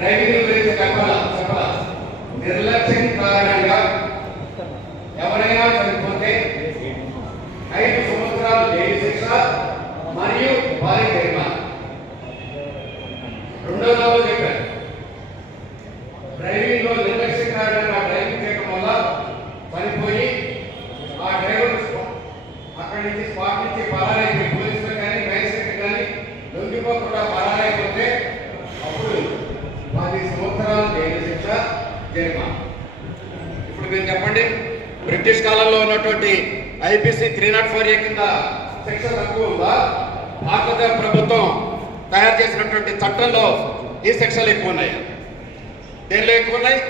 Driving గురించి చెప్పాలా? చెప్పాలా? నిర్లక్ష్యం కారణంగా ఎవరైనా చనిపోతే ఐదు సంవత్సరాలు జైలు శిక్ష మరియు భారీ జరిమానా రెండో రోజు చెప్పారు డ్రైవింగ్లో నిర్లక్ష్యం కారణంగా డ్రైవింగ్ చేయడం వల్ల చనిపోయి ఆ డ్రైవర్ అక్కడి నుంచి స్పాట్ నుంచి పరారైపోయి పోలీసులు కానీ మ్యాజిస్ట్రేట్ కానీ లొంగిపోకుండా పరారైపోతే అప్పుడు పది సంవత్సరాలు జైలు జరిమానా. ఇప్పుడు మీరు చెప్పండి బ్రిటిష్ కాలంలో ఉన్నటువంటి IPC three nought four A కింద శిక్ష తక్కువ ఉందా? భారత ప్రభుత్వం తయారు చేసినటువంటి చట్టంలో ఈ శిక్షలు ఎక్కువ ఉన్నాయి? దేనిలో ఎక్కువ ఉన్నాయి?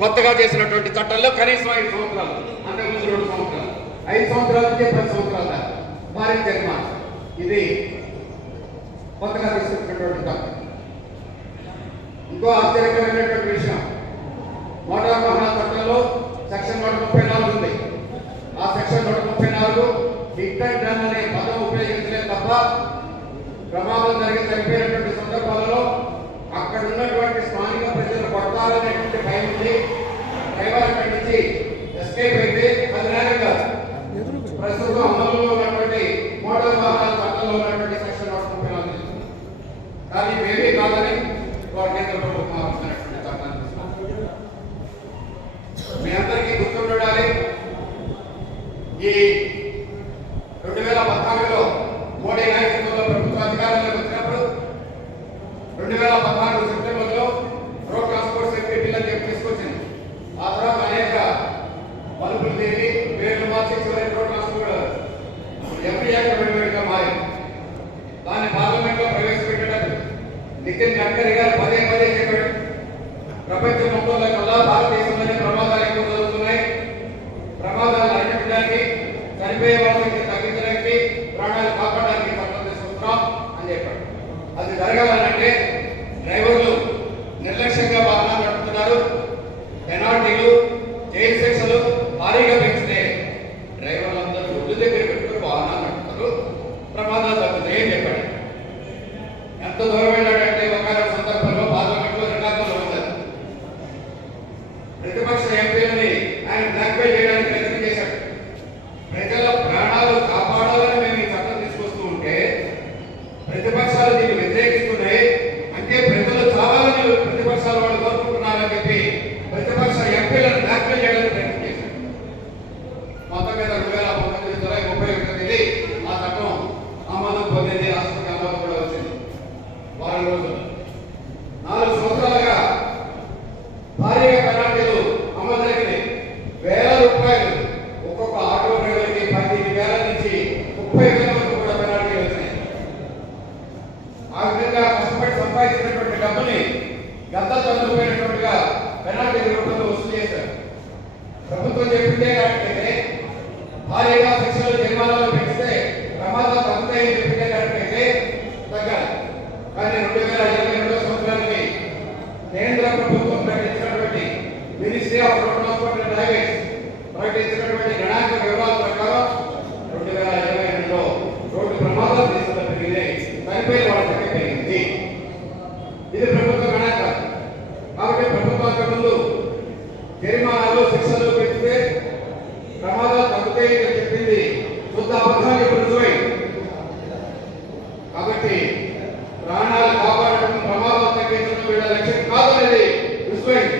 కొత్తగా చేసినటువంటి చట్టంలో కనీసం ఐదు సంవత్సరాలు అంతకుముందు రెండు సంవత్సరాలు ఐదు సంవత్సరాల నుంచి పది సంవత్సరాల భారీ జరిమానా. ఇది కొత్తగా తీసుకున్నటువంటి చట్టం. ఇంకో ఆశ్చర్యకరమైనటువంటి విషయం. మోటార్ వాహన చట్టంలో సెక్షన్ నూట ముప్పై నాలుగు ఉంది. ఆ సెక్షన్ నూట ముప్పై నాలుగు హిట్ అండ్ రన్ అనే పదం ఉపయోగించలేదు తప్ప ప్రమాదం జరిగి చనిపోయినటువంటి సందర్భాలలో అక్కడ ఉన్నటువంటి స్థానిక ప్రజలు కొట్టాలనేటువంటి భయం ఉంది. డ్రైవర్ అక్కడి నుంచి ఎస్కేప్ అయితే అది నేరం కాదు. ప్రస్తుతం అమలులో ఉన్నటువంటి మోటార్ వాహనాల చట్టంలో ఉన్నటువంటి సెక్షన్ నూట ముప్పై నాలుగు. కానీ ఇవేమీ కాదని కేంద్ర ప్రభుత్వం మీ అందరికీ గుర్తుండాలి ఈ రెండు వేల పద్నాలుగులో మోడీ నాయకత్వంలో ప్రభుత్వ అధికారంలోకి వచ్చినప్పుడు రెండు వేల పద్నాలుగు సెప్టెంబర్లో రోడ్ ట్రాన్స్పోర్ట్ సేఫ్టీ బిల్ అని చెప్పి తీసుకొచ్చింది ఆ తర్వాత అనేక మలుపులు తిరిగి పేర్లు మార్చి చివరి రోడ్ ట్రాన్స్పోర్ట్ ఎంపీ యాక్ట్ విడివిడిగా మారింది దాన్ని నితిన్ గడ్కరీ గారు ప్రపంచ మొత్తంలో కల్లా భారతదేశంలోనే ప్రమాదాలు ఎక్కువ జరుగుతున్నాయి. ప్రమాదాలు అరికట్టడానికి చనిపోయే వాళ్ళకి తగ్గించడానికి ప్రాణాలు కాపాడడానికి చట్టం తీసుకుంటున్నాం అని చెప్పాడు అది జరగాలంటే డ్రైవర్ నిర్లక్ష్యంగా వాహనాలు నడుపుతున్నారు పెనాల్టీలు జైలు శిక్షలు భారీగా పెంచితే డ్రైవర్లందరూ ఒళ్ళు దగ్గర పెట్టుకుని వాహనాలు నడుపుతారు ప్రమాదాలు తగ్గుతాయి అని చెప్పాడు ఎంత దూరం వెళ్ళాడంటే ఒక సందర్భంలో పార్లమెంట్లో రికార్డులు ఉంటారు ప్రతిపక్ష ఎంపీలని ఆయన బ్లాక్మెయిల్ చేయడానికి ప్రయత్నం చేశాడు ప్రజల ప్రాణాలు కాపాడాలని మేము ఈ చట్టం తీసుకొస్తూ ఉంటే ప్రతిపక్షాలు దీన్ని వ్యతిరేకిస్తున్నాయి అంటే ప్రజలు చావాలని ప్రతిపక్షాల వాళ్ళు కోరుకుంటున్నారని చెప్పి ప్రతిపక్ష ఎంపీలను బ్లాక్మెయిల్ చేయడానికి ప్రయత్నం చేశాడు మొత్తం మీద రెండు వేల పంతొమ్మిది జూలై ముప్పై ఒకటి తేదీ ఆ చట్టం ఆమోదం పొందింది రాష్ట్రపతి ఆమోదం కూడా వచ్చింది వారం రోజులు నాలుగు సంవత్సరాలుగా భారీగా పెనాల్టీలు అమలు జరిగినాయి వేల రూపాయలు ఒక్కొక్క ఆటో డ్రైవర్కి పదిహేను వేల నుంచి ముప్పై వేల వరకు కూడా పెనాల్టీలు వచ్చినాయి ఆ విధంగా కష్టపడి సంపాదించినటువంటి డబ్బుని గత చదువుపోయినటువంటిగా పెనాల్టీ రూపంలో వసూలు చేశారు. ప్రభుత్వం చెప్పిందే కాకపోతే భారీగా శిక్షలు జరిమానాలు పెంచితే ప్రమాదాలు తగ్గుతాయని చెప్పిందే కాకపోతే తగ్గాలి. కానీ రెండు వేల ఇరవై రెండో సంవత్సరానికి కేంద్ర ప్రభుత్వం ప్రకటించినటువంటి ministry of road transport and highways ప్రకటించినటువంటి గణాంక వివరాల ప్రకారం రెండు వేల ఇరవై రెండులో రోడ్డు ప్రమాదాలు తీసుకున్న పెరిగినాయి చనిపోయిన వాళ్ళ సంఖ్య పెరిగింది ఇది ప్రభుత్వ గణాంకాలు కాబట్టి ప్రభుత్వానికి ముందు జరిమానాలు శిక్షలు పెంచితే ప్రమాదాలు తగ్గుతాయి అని చెప్పింది శుద్ధ అబద్ధాలు ఇప్పుడు రుజువైంది కాబట్టి ప్రాణాలు కాపాడటం ప్రమాదాలు తగ్గించడం వీళ్ళ లక్ష్యం కాదనేది. రుజువైంది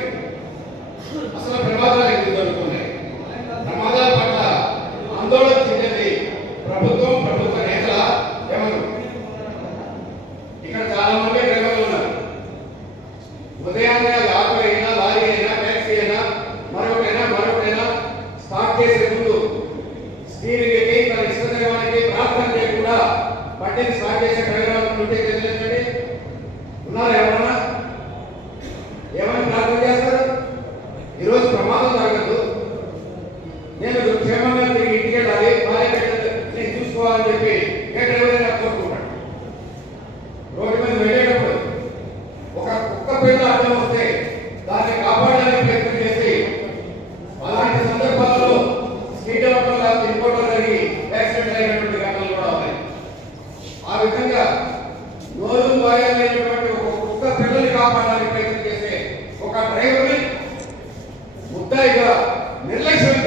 గాయాలైనటువంటి ఒక కుక్క పిల్లల్ని కాపాడడానికి ప్రయత్నం చేసే ఒక డ్రైవర్ని ముద్దాయిగా నిర్లక్ష్యం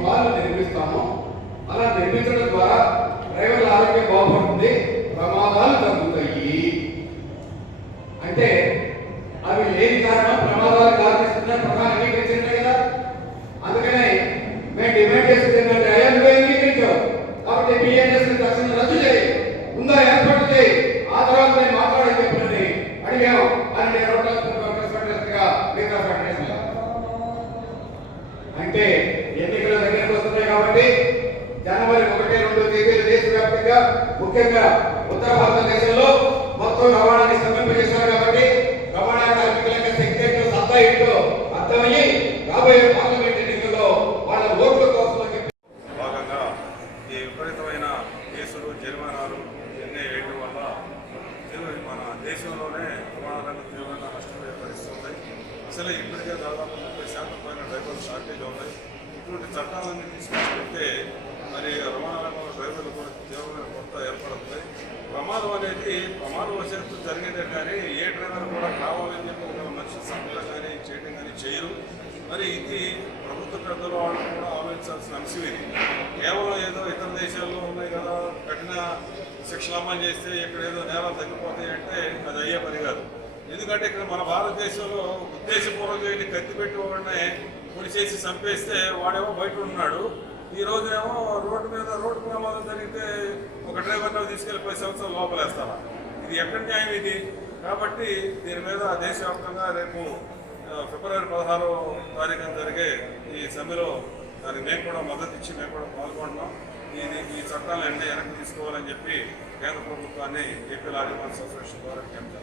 వెయ్యి నిర్మిస్తాము. అలా నిర్మించడం ద్వారా డ్రైవర్ల ఆరోగ్యం బాగుపడుతుంది. ప్రమాదాలు తగ్గుతాయి. అర్థమయ్యి రాబోయే పార్లమెంట్ ఎన్నికల్లో వాళ్ళ ఓట్ల కోసం భాగంగా ఈ విపరీతమైన కేసులు జరిమానాలు ఎన్ని వేయడం వల్ల మన దేశంలోనే రవాణా రంగం తీవ్రంగా నష్టపోయే పరిస్థితి ఉంది అసలు ఇప్పటికే దాదాపు ముప్పై శాతం పైన డ్రైవర్లు షార్టేజ్ ఉన్నాయి. ఇటువంటి చట్టాలన్నీ తీసుకొచ్చిపెడితే మరి రవాణా రంగంలో డ్రైవర్లు కూడా తీవ్రమైన కొత్త ఏర్పడుతుంది. ప్రమాదం అనేది ప్రమాదవశాత్తు జరిగేదే కానీ ఏ డ్రైవర్ కూడా కావాలి చెప్పి ఒక మనిషి సంఖ్యలో కానీ చేయడం కానీ చేయరు మరి ఇది ప్రభుత్వ పెద్దల వాళ్ళు కూడా ఆలోచించాల్సిన అంశం ఇది. కేవలం ఏదో ఇతర దేశాల్లో ఉన్నాయి కదా కఠిన శిక్షలు అమలు చేస్తే ఇక్కడ ఏదో నేరాలు తగ్గిపోతాయి అంటే అది అయ్యే పని కాదు. ఎందుకంటే ఇక్కడ మన భారతదేశంలో ఉద్దేశపూర్వకంగా కత్తి పెట్టి వాడిని పొడి చేసి చంపేస్తే వాడేమో బయట ఉన్నాడు ఈ రోజు ఏమో రోడ్డు మీద రోడ్డు ప్రమాదం జరిగితే ఒక డ్రైవర్ని తీసుకెళ్ళి పది సంవత్సరాలు లోపలేస్తారా ఇది ఎక్కడ న్యాయం ఇది? కాబట్టి దీని మీద దేశవ్యాప్తంగా రేపు ఫిబ్రవరి పదహారో తారీఖున జరిగే ఈ సమ్మెలో దానికి మేము కూడా మద్దతు ఇచ్చి మేము కూడా పాల్గొంటున్నాం. ఇది ఈ చట్టాలు ఎండ వెనక్కి తీసుకోవాలని చెప్పి కేంద్ర ప్రభుత్వాన్ని ఏపీ లారీ అసోసియేషన్ ద్వారా కేంద్ర